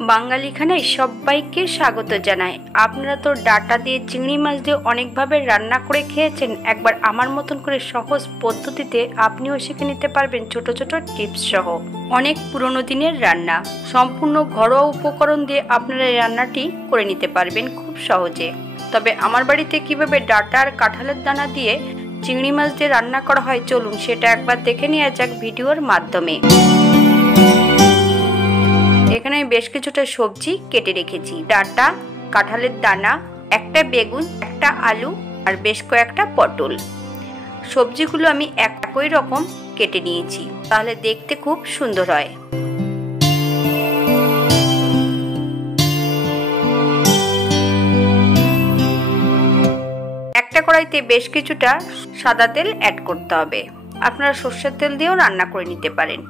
বাঙালি খানায় সবাইকে স্বাগত জানাই। আপনারা তো ডাটা দিয়ে চিংড়ি মাছ দিয়ে অনেকভাবে রান্না করে খেয়েছেন। একবার আমার মতন করে সহজ পদ্ধতিতে আপনিও শিখে নিতে পারবেন ছোট ছোট টিপস সহ। অনেক পুরনো দিনের রান্না, সম্পূর্ণ ঘরোয়া উপকরণ দিয়ে আপনারা এই রান্নাটি করে নিতে পারবেন খুব সহজে। তবে আমার বাড়িতে কিভাবে ডাটা আর কাঁঠালের দানা দিয়ে চিংড়ি মাছ দিয়ে রান্না করা হয়, চলুন সেটা একবার দেখে নেওয়া যাক ভিডিওর মাধ্যমে। এখানে আমি বেশ কিছুটা সবজি কেটে রেখেছি। ডাটা, কাঁঠালের দানা, একটা বেগুন, একটা আলু আর বেশ কয়েকটা পটল। সবজিগুলো আমি একই রকম কেটে নিয়েছি, তাহলে দেখতে খুব সুন্দর হয়। একটা কড়াইতে বেশ কিছুটা সাদা তেল অ্যাড করতে হবে। আপনারা সরষের তেল দিয়েও রান্না করে নিতে পারেন।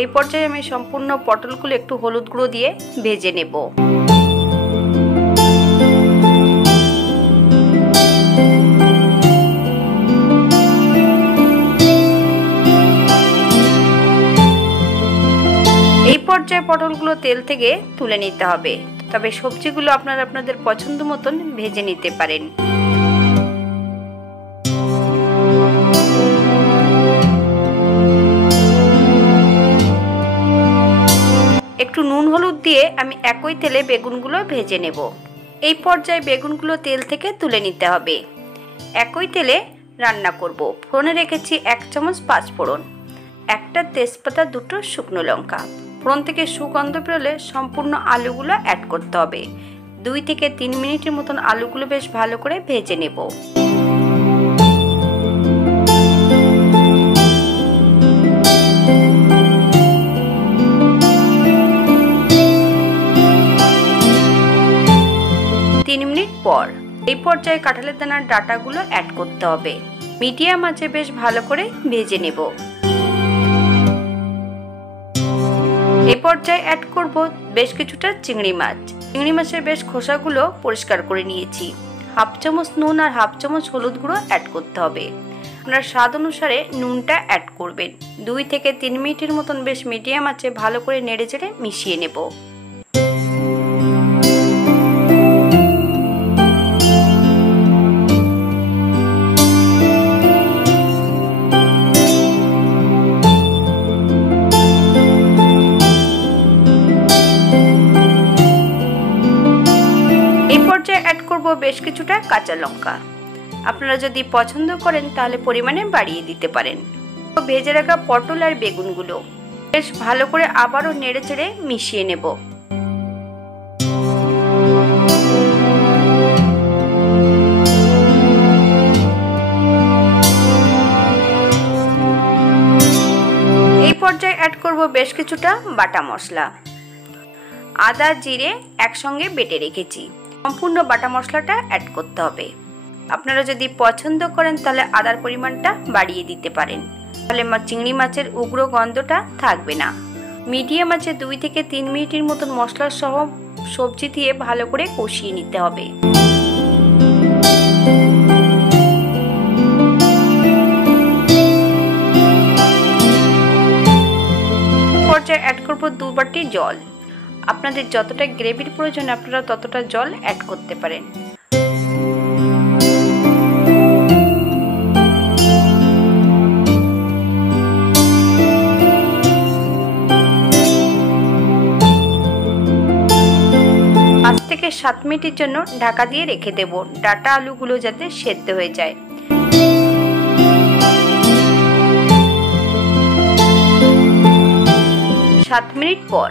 এই পর্যায়ে আমি সম্পূর্ণ পটলগুলো একটু হলুদ গুঁড়ো দিয়ে ভেজে নেব। এই পর্যায়ে পটলগুলো তেল থেকে তুলে নিতে হবে। তবে সবজিগুলো আপনারা আপনাদের পছন্দ মতন ভেজে নিতে পারেন। একটু নুন হলুদ দিয়ে আমি একই তেলে বেগুনগুলো ভেজে নেব। এই পর্যায়ে বেগুনগুলো তেল থেকে তুলে নিতে হবে। একই তেলে রান্না করব। ফোড়নে রেখেছি 1 চামচ পাঁচফোড়ন, একটা তেজপাতা, 2টো শুকনো লঙ্কা। ফোড়ন থেকে সুগন্ধ বেরোলে সম্পূর্ণ আলুগুলো অ্যাড করতে হবে। 2 থেকে 3 মিনিটের মতন আলুগুলো বেশ ভালো করে ভেজে নেব। পর এই পর্যায়ে কাঁঠালের দানার ডাটাগুলো অ্যাড করতে হবে। মিডিয়াম আঁচে বেশ ভালো করে ভেজে নেব। এই পর্যায়ে অ্যাড করব বেশ কিছুটা চিংড়ি মাছ। চিংড়ি মাছের বেশ খোসাগুলো পরিষ্কার করে নিয়েছি। 1/2 চামচ নুন আর 1/2 চামচ হলুদ গুঁড়ো অ্যাড করতে হবে। আপনার স্বাদ অনুসারে নুনটা অ্যাড করবেন। 2 থেকে 3 মিনিটের মতন বেশ মিডিয়াম আঁচে ভালো করে নেড়েচেড়ে মিশিয়ে নেব। অ্যাড করব বেশ কিছুটা কাঁচা লঙ্কা। আপনারা যদি পছন্দ করেন তাহলে পরিমাণে বাড়িয়ে দিতে পারেন। ভেজে রাখা পটল আর বেগুনগুলো বেশ ভালো করে আবারও নেড়েচেড়ে মিশিয়ে নেব। এই পর্যায়ে অ্যাড করব বেশ কিছুটা বাটা মশলা। আদা জিরে একসঙ্গে বেটে রেখেছি। সম্পূর্ণ বাটা মশলাটা অ্যাড করতে হবে। আপনারা যদি পছন্দ করেন তাহলে আদার পরিমাণটা বাড়িয়ে দিতে পারেন, তাহলে চিংড়ি মাছের উগ্র গন্ধটা থাকবে না। মিডিয়াম আঁচে 2 থেকে 3 মিনিটের মতন মশলা সহ সবজি দিয়ে ভালো করে কষিয়ে নিতে হবে। পর্যায়ে অ্যাড করব 2 বাটি জল। আপনাদের যতটা গ্রেভির প্রয়োজন আপনারা ততটা জল অ্যাড করতে পারেন। পাঁচ থেকে 7 মিনিটের জন্য ঢাকা দিয়ে রেখে দেব, ডাটা আলুগুলো যাতে সেদ্ধ হয়ে যায়। 7 মিনিট পর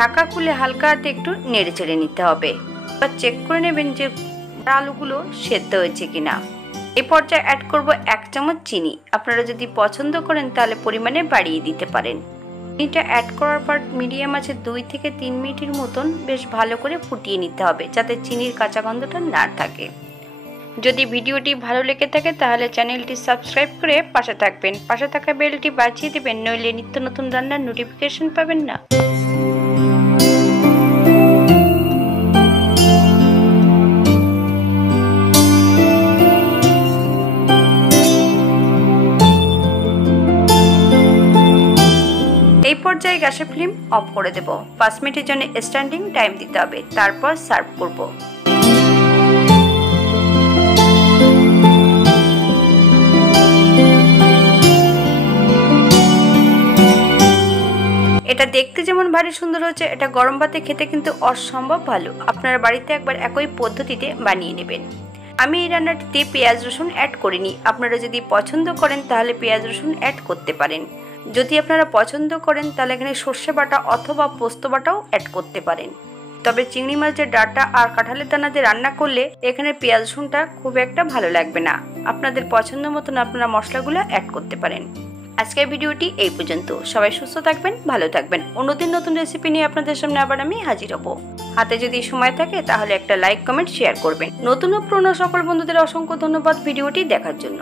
ঢাকা খুলে হালকা হাতে একটু নেড়ে চেড়ে নিতে হবে। এবার চেক করে নেবেন যে আলুগুলো সেদ্ধ হয়েছে কিনা। এই পর্যায়ে অ্যাড করব 1 চামচ চিনি। আপনারা যদি পছন্দ করেন তাহলে পরিমাণে বাড়িয়ে দিতে পারেন। চিনিটা অ্যাড করার পর মিডিয়াম আছে 2 থেকে 3 মিনিটের মতন বেশ ভালো করে ফুটিয়ে নিতে হবে, যাতে চিনির কাঁচা গন্ধটা না থাকে। যদি ভিডিওটি ভালো লেগে থাকে তাহলে চ্যানেলটি সাবস্ক্রাইব করে পাশে থাকবেন। পাশে থাকা বেলটি বাজিয়ে দেবেন, নইলে নিত্য নতুন রান্নার নোটিফিকেশন পাবেন না। এই পর্যায়ে গ্যাসের ফ্লেম অফ করে দেব। 5 মিনিটের জন্য স্ট্যান্ডিং টাইম দিতে হবে, তারপর সার্ভ করব। এটা দেখতে যেমন ভারী সুন্দর হচ্ছে, এটা গরম ভাতে খেতে কিন্তু অসম্ভব ভালো। আপনারা বাড়িতে একবার একই পদ্ধতিতে বানিয়ে নেবেন। আমি এই রান্নাটিতে পেঁয়াজ রসুন অ্যাড করিনি। আপনারা যদি পছন্দ করেন তাহলে পেঁয়াজ রসুন অ্যাড করতে পারেন। যদি আপনারা পছন্দ করেন তাহলে এখানে সর্ষে বাটা অথবা পোস্ত বাটাও অ্যাড করতে পারেন। তবে চিংড়ি মাছের ডাঁটা আর কাঁঠালের দানা দিয়ে রান্না করলে এখানে পেঁয়াজ রসুনটা খুব একটা ভালো লাগবে না। আপনাদের পছন্দ মতন আপনারা মশলাগুলো অ্যাড করতে পারেন। আজকের ভিডিওটি এই পর্যন্ত। সবাই সুস্থ থাকবেন, ভালো থাকবেন। অন্যদিন নতুন রেসিপি নিয়ে আপনাদের সামনে আবার আমি হাজির হব। হাতে যদি সময় থাকে তাহলে একটা লাইক, কমেন্ট, শেয়ার করবেন। নতুন ও পুরনো সকল বন্ধুদের অসংখ্য ধন্যবাদ ভিডিওটি দেখার জন্য।